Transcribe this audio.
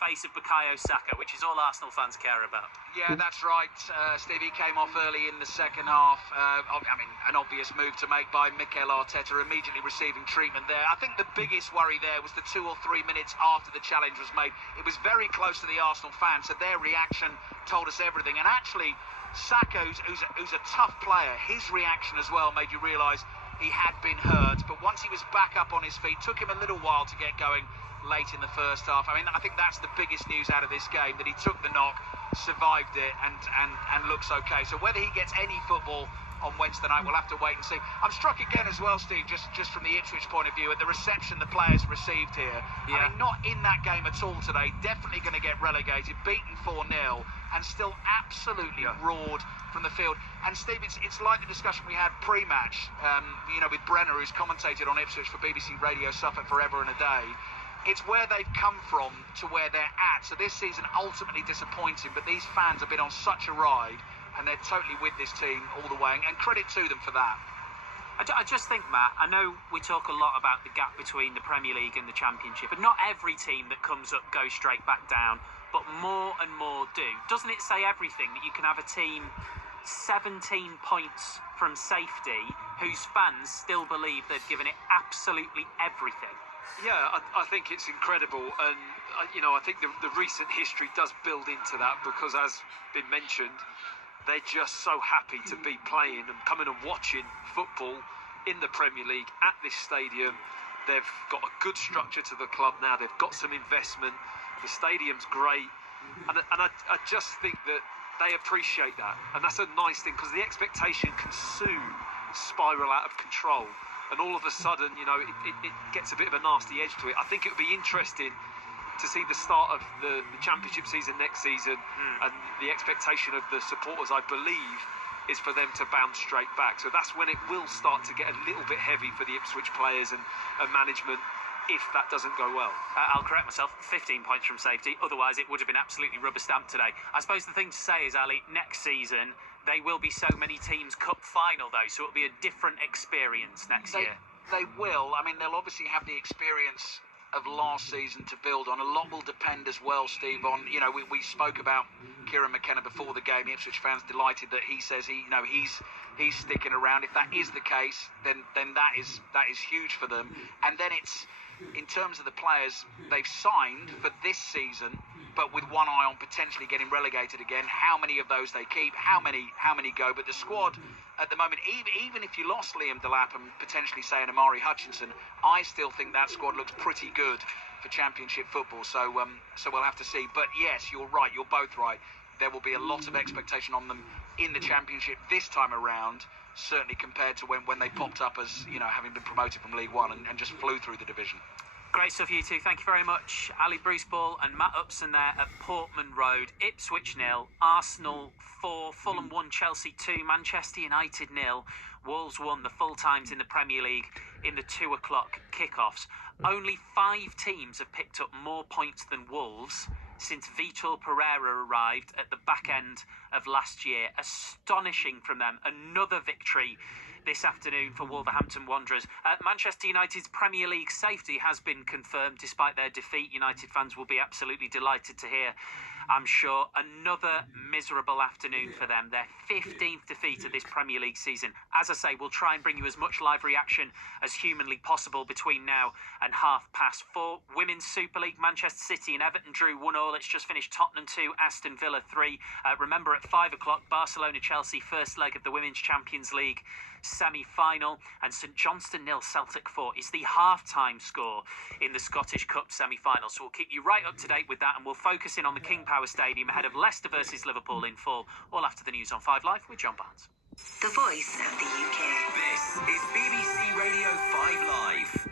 face of Bukayo Saka, which is all Arsenal fans care about. Yeah, that's right, Steve. He came off early in the second half. An obvious move to make by Mikel Arteta, immediately receiving treatment there. I think the biggest worry there was the 2 or 3 minutes after the challenge was made. It was very close to the Arsenal fans, so their reaction told us everything. And actually, Saka, who's a tough player, his reaction as well made you realise he had been hurt. But once he was back up on his feet, took him a little while to get going late in the first half. I think that's the biggest news out of this game, that he took the knock, survived it, and looks okay. So whether he gets any football on Wednesday night, we'll have to wait and see. I'm struck again as well, Steve, just from the Ipswich point of view, at the reception the players received here. Yeah. I mean, not in that game at all today, definitely going to get relegated, beaten 4-0, and still absolutely roared from the field. And Steve, it's like the discussion we had pre-match, with Brenner, who's commentated on Ipswich for BBC Radio Suffolk forever and a day. It's where they've come from to where they're at. So this season ultimately disappointing, but these fans have been on such a ride, and they're totally with this team all the way, and credit to them for that. I just think, Matt, I know we talk a lot about the gap between the Premier League and the Championship, but not every team that comes up goes straight back down, but more and more do. Doesn't it say everything that you can have a team 17 points from safety whose fans still believe they've given it absolutely everything? Yeah, I think it's incredible, and I think the recent history does build into that, because as been mentioned, they're just so happy to be playing and coming and watching football in the Premier League at this stadium. They've got a good structure to the club now. They've got some investment. The stadium's great, and I just think that they appreciate that, and that's a nice thing, because the expectation can soon spiral out of control. And all of a sudden, it gets a bit of a nasty edge to it. I think it would be interesting to see the start of the Championship season next season, and the expectation of the supporters, I believe, is for them to bounce straight back. So that's when it will start to get a little bit heavy for the Ipswich players and management, if that doesn't go well. I'll correct myself, 15 points from safety, otherwise it would have been absolutely rubber stamped today. I suppose the thing to say is, Ali, next season they will be so many teams cup final though, so it'll be a different experience next year. They will. I mean, they'll obviously have the experience of last season to build on. A lot will depend as well, Steve, on, we spoke about Kieran McKenna before the game. Ipswich fans delighted that he says he's sticking around. If that is the case, then that is huge for them. And then it's, in terms of the players they've signed for this season, but with one eye on potentially getting relegated again, how many of those they keep, how many go. But the squad at the moment, even if you lost Liam Delap and potentially say an Amari Hutchinson, I still think that squad looks pretty good for Championship football. So we'll have to see. But yes, you're right, you're both right. There will be a lot of expectation on them in the Championship this time around, certainly compared to when they popped up as, having been promoted from League One and just flew through the division. Great stuff, you two. Thank you very much. Ali Bruceball and Matt Upson there at Portman Road. Ipswich 0, Arsenal 4, Fulham 1, Chelsea 2, Manchester United 0. Wolves won the full times in the Premier League in the 2 o'clock kickoffs. Only 5 teams have picked up more points than Wolves since Vitor Pereira arrived at the back end of last year. Astonishing from them. Another victory this afternoon for Wolverhampton Wanderers. Manchester United's Premier League safety has been confirmed despite their defeat. United fans will be absolutely delighted to hear, I'm sure. Another miserable afternoon for them. Their 15th defeat of this Premier League season. As I say, we'll try and bring you as much live reaction as humanly possible between now and 4:30. Women's Super League, Manchester City and Everton drew 1-1. It's just finished. Tottenham 2, Aston Villa 3. Remember, at 5 o'clock, Barcelona-Chelsea, first leg of the Women's Champions League semi-final, and St Johnstone 0, Celtic 4 is the half-time score in the Scottish Cup semi-final. So we'll keep you right up to date with that, and we'll focus in on the King Power Stadium ahead of Leicester versus Liverpool in full, all after the news on 5 Live with John Barnes. The voice of the UK. This is BBC Radio 5 Live.